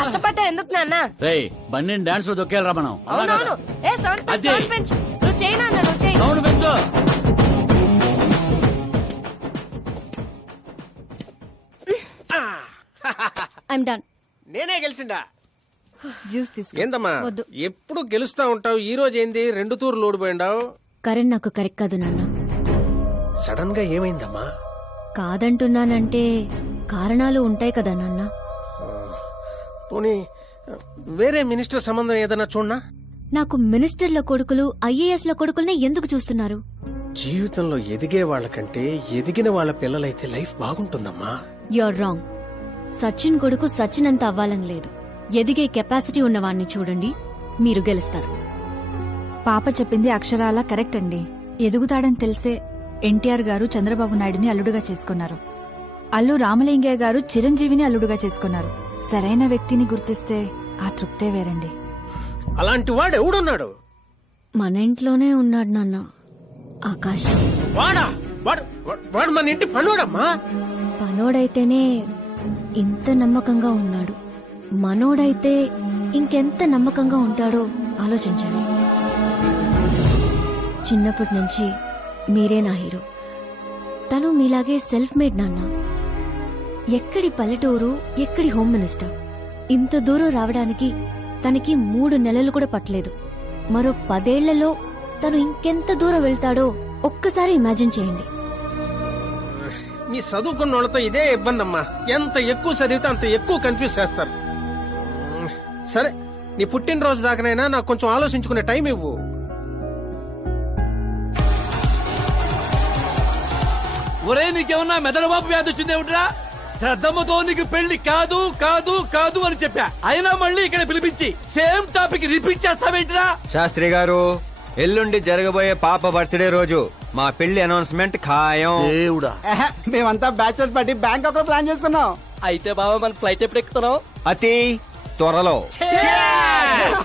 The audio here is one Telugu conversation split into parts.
కష్టపడ్డా ఎందుకు నాన్న? రేయ్ బండి డాన్స్లో దొక్కేయాలరా మనం. అవునవును. ఏ సౌండ్ పెంచు, అదే. సౌండ్ పెంచు. నువ్వు చేయి నాన్న నువ్వు చేయి. సౌండ్ పెంచు. ఐమ్ డన్ నేనే గెలిచిండా? జ్యూస్ తీసుకో. ఏందమ్మా? వద్దు. ఎప్పుడు గెలుస్తా ఉంటావు? ఈ రోజు ఏంది? రెండు తూర్లు ఓడిపోయిండావు? కరణ్ నాకు కరెక్ట్ కాదు నాన్న. సడన్గా ఏమైందమ్మా? కాదంటున్నానంటే కారణాలు ఉంటాయి కదా నాన్న. పోనీ వేరే మినిస్టర్ సంబంధం ఏదైనా చూడనా? నాకు మినిస్టర్ల కొడుకులు ఐఏఎస్ల కొడుకుల్ని ఎందుకు చూస్తున్నారు? జీవితంలో ఎదిగే వాళ్ళకంటే ఎదిగిన వాళ్ళ పిల్లలైతే లైఫ్ బాగుంటుందమ్మా. యూర్ రాంగ్ సచిన్ కొడుకు సచిన్ అంత అవ్వాలని లేదు. ఎదిగే కెపాసిటీ ఉన్నవాణ్ణి చూడండి మీరు గెలుస్తారు. పాప చెప్పింది అక్షరాల కరెక్ట్ అండి. ఎదుగుతాడని తెలిసే ఎన్టీఆర్ గారు చంద్రబాబు నాయుడుని అల్లుడుగా చేసుకున్నారు. అల్లు రామలింగయ్య గారు చిరంజీవిని అల్లుడుగా చేసుకున్నారు. సరైన వ్యక్తిని గుర్తిస్తే ఆ తృప్తే వేరండి. అలాంటి వాడు ఎవడున్నాడు? మన ఇంట్లోనే ఉన్నాడు నాన్న. ఆకాష్ వాడా వాడు? వాడు- వాడు మన ఇంటి పనుడమ్మా? పనోడైతేనే ఇంత నమ్మకంగా ఉన్నాడు. మనోడైతే ఇంకెంత నమ్మకంగా ఉంటాడో ఆలోచించండి. చిన్నప్పటి నుంచి మీరే నా హీరో. తను మీలాగే సెల్ఫ్ మేడ్ నాన్న. ఎక్కడి పల్లెటూరు ఎక్కడి హోమ్ మినిస్టర్? ఇంత దూరం రావడానికి తనకి మూడు నెలలు కూడా పట్టలేదు. మరో పదేళ్ళలో తను ఇంకెంత దూరం వెళ్తాడో ఒక్కసారి ఇమాజిన్ చేయండి. మీ చదువుకున్న వాళ్ళతో ఇదే ఇబ్బంది అమ్మా ఎంత ఎక్కువ చదివితే అంత ఎక్కువ కన్ఫ్యూజ్ చేస్తారు. సరే నీ పుట్టినరోజు దాకానైనా నాకు కొంచెం ఆలోచించుకునే టైం ఇవ్వు. ఒరే నీకేమన్నా మెదడుబాబు వ్యాధి వచ్చిందేమిట్రా? నీకు పెళ్ళి కాదు కాదు కాదు అని చెప్పా. అయినా మళ్ళీ ఇక్కడ పిలిపించి సేమ్ టాపిక్ రిపీట్ చేస్తావేంట్రా? శాస్త్రి గారు ఎల్లుండి జరగబోయే పాప బర్త్డే రోజు మా పెళ్ళి అనౌన్స్మెంట్ ఖాయం. దేవుడా. మేమంతా బ్యాచులర్ పార్టీ బ్యాంకాక్లో ప్లాన్ చేసుకున్నాం. అయితే బాబా మన ఫ్లైట్ ఎప్పుడు ఎక్కుతున్నాం అతి త్వరలో.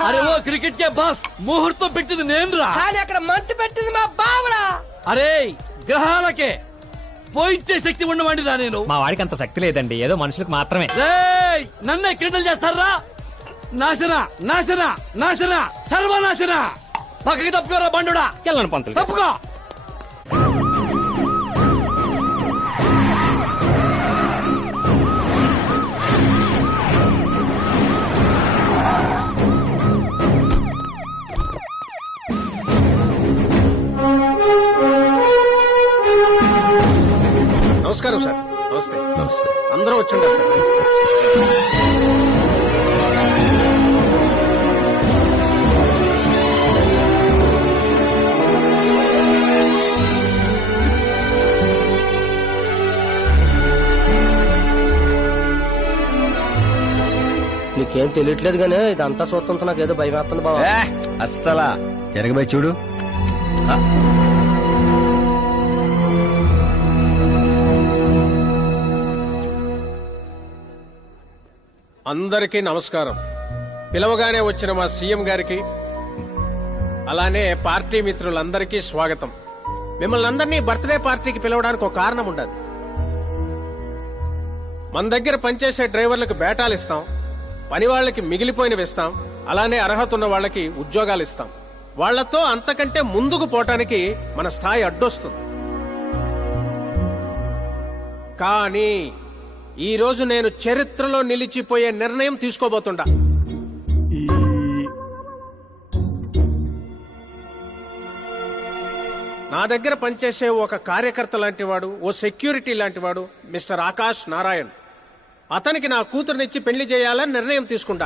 అరే ఓ క్రికెట్ కే బాస్ ముహూర్తం పెట్టింది నేను రా కానీ అక్కడ మంట పెట్టింది మా బావరా. అరే గ్రహాలకే పోయిచ్చే శక్తి ఉండమండి రా నేను. మా వాడికి అంత శక్తి లేదండి ఏదో మనుషులకు మాత్రమే. రేయ్ నన్నే క్రీడలు చేస్తారా? నాశన నాశన నాశన సర్వనాశన. పక్కకి తప్పుకోరా బండుడా. వెళ్ళను పంతులు తప్పుకో. సార్. నీకేం తెలియట్లేదు గానీ ఇదంతా చూస్తుంటే నాకు ఏదో భయం వేస్తుంది బావా. ఏ, అస్సలా. జరగబోయే చూడు. అందరికీ నమస్కారం. పిలవగానే వచ్చిన మా సీఎం గారికి అలానే పార్టీ మిత్రులందరికీ స్వాగతం. మిమ్మల్ని అందరినీ బర్త్డే పార్టీకి పిలవడానికి ఒక కారణం ఉండదు. మన దగ్గర పనిచేసే డ్రైవర్లకు బేటాలు ఇస్తాం పని వాళ్ళకి మిగిలిపోయినవి ఇస్తాం అలానే అర్హత ఉన్న వాళ్ళకి ఉద్యోగాలు ఇస్తాం. వాళ్ళతో అంతకంటే ముందుకు పోవటానికి మన స్థాయి అడ్డొస్తుంది. కానీ ఈ రోజు నేను చరిత్రలో నిలిచిపోయే నిర్ణయం తీసుకోబోతుండా. నా దగ్గర పనిచేసే ఒక కార్యకర్త లాంటి వాడు ఓ సెక్యూరిటీ లాంటి వాడు మిస్టర్ ఆకాష్ నారాయణ్. అతనికి నా కూతురునిచ్చి పెళ్ళి చేయాలని నిర్ణయం తీసుకుంటా.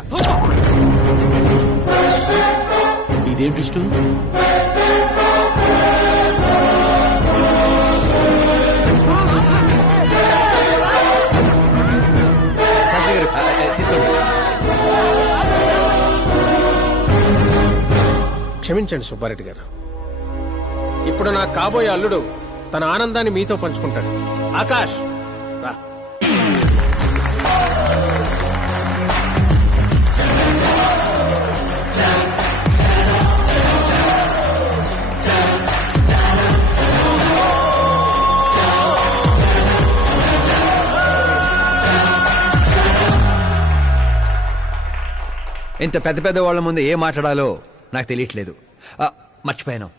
ఇదేం క్షమించండి సుబ్బారెడ్డి గారు. ఇప్పుడు నా కాబోయే అల్లుడు తన ఆనందాన్ని మీతో పంచుకుంటాడు. ఆకాష్ రా. ఇంత పెద్ద పెద్ద వాళ్ళ ముందు ఏం మాట్లాడాలో నాకు తెలియట్లేదు. మర్చిపోయాను.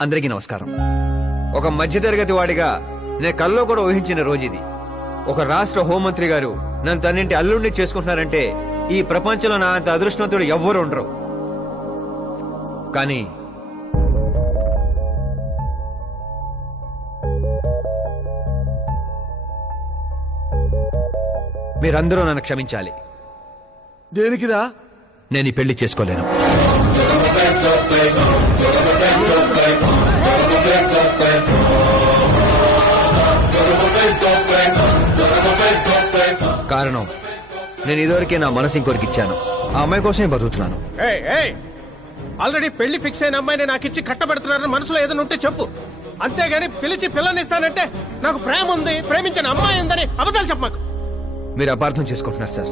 అందరికీ నమస్కారం. ఒక మధ్యతరగతి వాడిగా నేను కల్లో కూడా ఊహించిన రోజు ఇది ఒక రాష్ట్ర హోంమంత్రి గారు నన్ను తన్నింటి అల్లుడిని చేసుకుంటున్నారంటే ఈ ప్రపంచంలో నా అంత అదృష్టవంతుడు ఎవ్వరు ఉండరు. కానీ మీరందరూ నన్ను క్షమించాలి. దేనికిరా? నేను ఈ పెళ్ళి చేసుకోలేను. కారణం నేను ఇదివరకే నా మనసు ఇంకొకరికి ఇచ్చాను. ఆ అమ్మాయి కోసమే బతుకుతున్నాను! ఆల్రెడీ పెళ్ళి ఫిక్స్ అయిన అమ్మాయిని నాకు ఇచ్చి కట్టబెడుతున్నారని మనసులో ఏదైనా ఉంటే చెప్పు. అంతేగాని పిలిచి పిల్లనిస్తానంటే నాకు ప్రేమ ఉంది ప్రేమించిన అమ్మాయి ఉందని అబద్ధాలు చెప్ప మాకు. మీరు అపార్థం చేసుకుంటున్నారు సార్.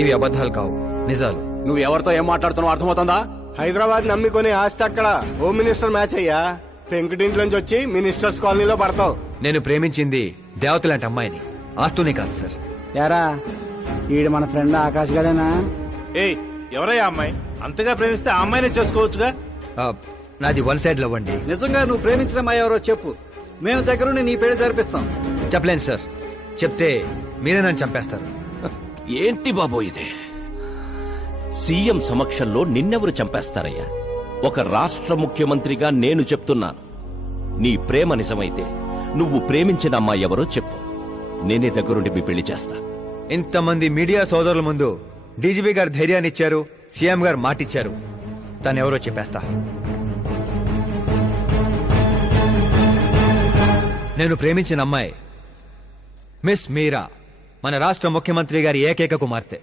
ఇవి అబద్ధాలు కావు నిజాలు. నువ్వు ఎవరితో ఏం మాట్లాడుతున్నావు అర్థమవుతుందా? హైదరాబాద్ నమ్మికొని ఆస్తి అక్కడ. హోమ్ మినిస్టర్ మ్యాచ్ అయ్యా. పెంకుటింట్లోంచి వచ్చి మినిస్టర్స్ కాలనీలో పడతావు. నేను ప్రేమించింది దేవత లాంటి అమ్మాయిని. ఆస్తూనే కాదు సార్. యారా ఈడు మన ఫ్రెండ్ ఆకాష్ గడేనా ఏయ్ ఎవరయ్యా అమ్మాయి? అంతగా ప్రేమిస్తే ఆ అమ్మాయినే చేసుకోవచ్చుగా? ఆ, నాది వన్ సైడ్ లవ్ అండి. నిజంగా నువ్వు ప్రేమించిన అమ్మాయి ఎవరో చెప్పు. మేము దగ్గరుండి నీ పెళ్ళి జరిపిస్తాం. చెప్పలేను సార్. చెప్తే మీరే నన్ను చంపేస్తారు. ఏంటి బాబో ఇది? సీఎం సమక్షంలో నిన్నెవరు చంపేస్తారయ్యా? ఒక రాష్ట్ర ముఖ్యమంత్రిగా నేను చెప్తున్నాను. నీ ప్రేమ నిజమైతే నువ్వు ప్రేమించిన అమ్మాయి ఎవరో చెప్పు. నేనే దగ్గరుండి మీ పెళ్ళి చేస్తా. ఇంతమంది మీడియా సోదరుల ముందు డీజీపీ గారు ధైర్యాన్ని ఇచ్చారు సీఎం గారు మాటిచ్చారు. తనెవరో చెప్పేస్తా. నేను ప్రేమించిన అమ్మాయి మిస్ మీరా మన రాష్ట్ర ముఖ్యమంత్రి గారి ఏకైక కుమార్తె.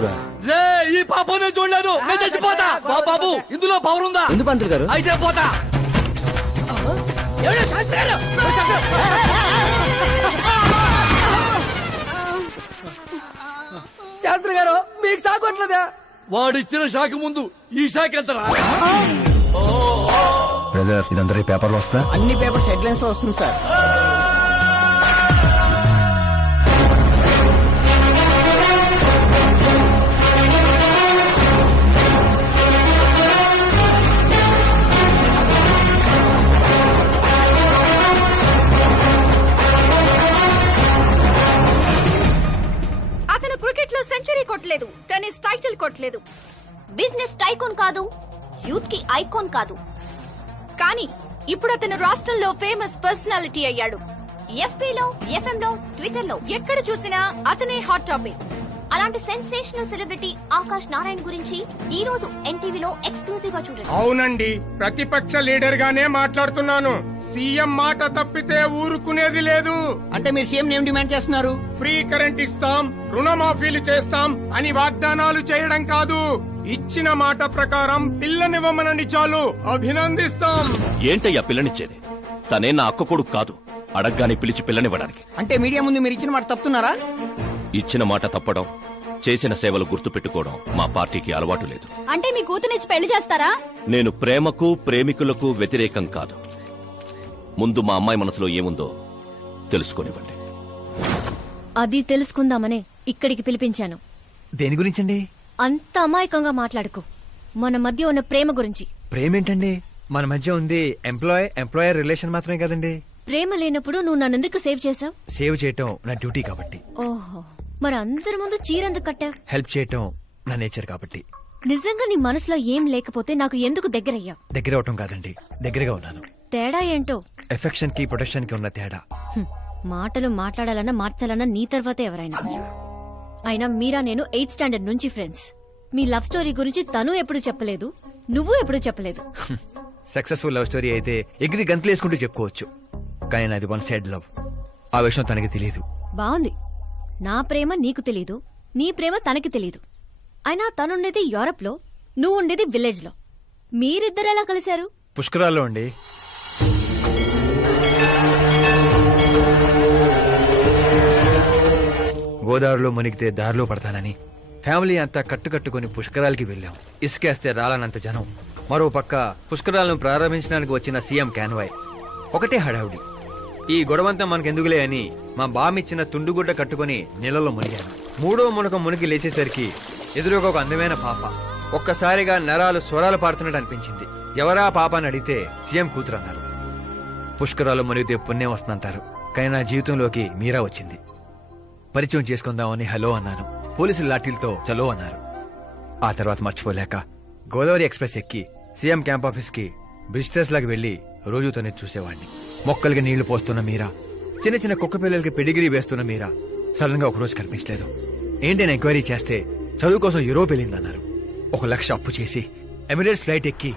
కూతురా రే ఈ పాప నేను చూడలేను నేను చచ్చిపోతా. బా- బాబు ఇందులో పవర్ ఉందా ఎందుకు పంతులు గారు? అయితే పోతా. శాస్త్రి గారు మీకు సాగొట్లేదా వాడిచ్చిన షాక్ ముందు ఈ షాక్ ఎంతరా బ్రదర్ ఇదంతా పేపర్లో వస్తా అన్ని పేపర్స్ హెడ్లైన్స్లో వస్తుంది సార్. కాదు. కానీ ఇప్పుడు అతను రాష్ట్రంలో ఫేమస్ పర్సనాలిటీ అయ్యాడు. ఎఫ్పీలో లో ట్విట్టర్లో ట్విట్టర్లో ఎక్కడ చూసినా అతనే హాట్ టాపిక్ అలాంటి సెన్సేషనల్ సెలబ్రిటీ ఆకాష్ నారాయణ గురించి ఈ రోజు ఎన్టీవీలో ఎక్స్క్లూజివ్గా చూడండి. అవునండి. ప్రతిపక్ష లీడర్ గానే మాట్లాడుతున్నాను. సీఎం మాట తప్పితే ఊరుకునేది లేదు. అంటే మీరు సీఎం ఏం డిమాండ్ చేస్తున్నారు? ఫ్రీ కరెంట్ ఇస్తాం రుణమాఫీలు చేస్తాం అని వాగ్దానాలు చేయడం కాదు. ఇచ్చిన మాట ప్రకారం పిల్లనివ్వమనండి చాలు. అభినందిస్తాం. ఏంటయ్యా పిల్లనిచ్చేది? తనే నా అక్క కొడుకు కాదు. అడగ్గానే పిలిచి పిల్లనివ్వడానికి. అంటే మీడియా ముందు మీరు ఇచ్చిన మాట తప్పుతున్నారా? ఇచ్చిన మాట తప్పడం చేసిన సేవలు గుర్తుపెట్టుకోవడం మా పార్టీకి అలవాటు లేదు. అంటే మీ కూతునిచ్చి పెళ్ళి చేస్తారా? నేను ప్రేమకు ప్రేమికులకు వ్యతిరేకం కాదు. ముందు మా అమ్మాయి మనసులో ఏముందో తెలుసుకోనివ్వండి. అది తెలుసుకుందామనే ఇక్కడికి పిలిపించాను. దేని గురించండి? అంత అమాయకంగా మాట్లాడుకో. మన మధ్య ఉన్న ప్రేమ గురించి. ప్రేమ ఏంటండి మన మధ్య ఉంది ఎంప్లాయ్ ఎంప్లాయర్ రిలేషన్ మాత్రమే కదండి. ప్రేమ లేనప్పుడు నువ్వు నన్నెందుకు సేవ్ చేశావు? సేవ్ చేయటం నా డ్యూటీ కాబట్టి. ఓహో మరి అందరి ముందు చీరెందుకు కట్టావు? హెల్ప్ చేయటం నా నేచర్ కాబట్టి. నిజంగా నీ మనసులో ఏం లేకపోతే నాకు ఎందుకు దగ్గరయ్యావు? దగ్గర అవటం కాదండి దగ్గరగా ఉన్నాను. తేడా ఏంటో? ఎఫెక్షన్కి ప్రొటెక్షన్కి ఉన్న తేడా. హ్మ్. మాటలు మాట్లాడాలన్నా మార్చాలన్నా నీ తర్వాతే ఎవరైనా. అయినా మీరా నేను ఎయిత్ స్టాండర్డ్ నుంచి ఫ్రెండ్స్. మీ లవ్ స్టోరీ గురించి తను ఎప్పుడు చెప్పలేదు నువ్వు ఎప్పుడు చెప్పలేదు. సక్సెస్ఫుల్ లవ్ స్టోరీ అయితే ఎగిరి గంతులేసుకుంటూ చెప్పుకోవచ్చు. కానీ నాది వన్ సైడ్ లవ్ ఆ విషయం తనకి తెలియదు బాగుంది నా ప్రేమ నీకు తెలీదు. నీ ప్రేమ తనకి తెలీదు. అయినా తనుండేది యూరప్లో నువ్వు ఉండేది విలేజ్లో మీరిద్దరు ఎలా కలిశారు? పుష్కరాల్లో అండి. గోదావరిలో మునిగితే దారిలో పడతానని ఫ్యామిలీ అంతా కట్టుకట్టుకుని పుష్కరాలకి వెళ్ళాం. ఇసుకేస్తే రాలనంత జనం. మరో పక్క పుష్కరాలను ప్రారంభించడానికి వచ్చిన సీఎం కాన్వాయ్. ఒకటే హడావుడి. ఈ గొడవంతా మనకెందుకులే అని మా బామిచ్చిన తుండుగుడ్డ కట్టుకుని నీళ్ళలో మునిగాను. మూడో మునక మునిగి లేచేసరికి ఎదురుగా ఒక అందమైన పాప. ఒక్కసారిగా నరాలు స్వరాలు పాడుతున్నట్టు అనిపించింది. ఎవరా పాప అని అడిగితే సీఎం కూతురు అన్నారు పుష్కరాలు మునిగితే పుణ్యం వస్తుందంటారు. కానీ నా జీవితంలోకి మీరా వచ్చింది. పరిచయం చేసుకుందామని హలో అన్నాను. పోలీసులు లాఠీలతో చలో అన్నారు. ఆ తర్వాత మర్చిపోలేక గోదావరి ఎక్స్ప్రెస్ ఎక్కి సీఎం క్యాంప్ ఆఫీస్కి విజిటర్స్ లాగా వెళ్ళి రోజు తనే చూసేవాడిని. మొక్కలకి నీళ్ళు పోస్తున్న మీరా? చిన్న చిన్న కుక్క పిల్లలకి పెడిగిరీ వేస్తున్న మీరా? సడన్గా ఒకరోజు కనిపించలేదు. ఏంటని ఎంక్వైరీ చేస్తే చదువు కోసం యూరోప్ వెళ్ళిందన్నారు. ఒక లక్ష అప్పు చేసి ఎమిరేట్స్ ఫ్లైట్ ఎక్కి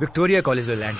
విక్టోరియా కాలేజ్లో ల్యాండ్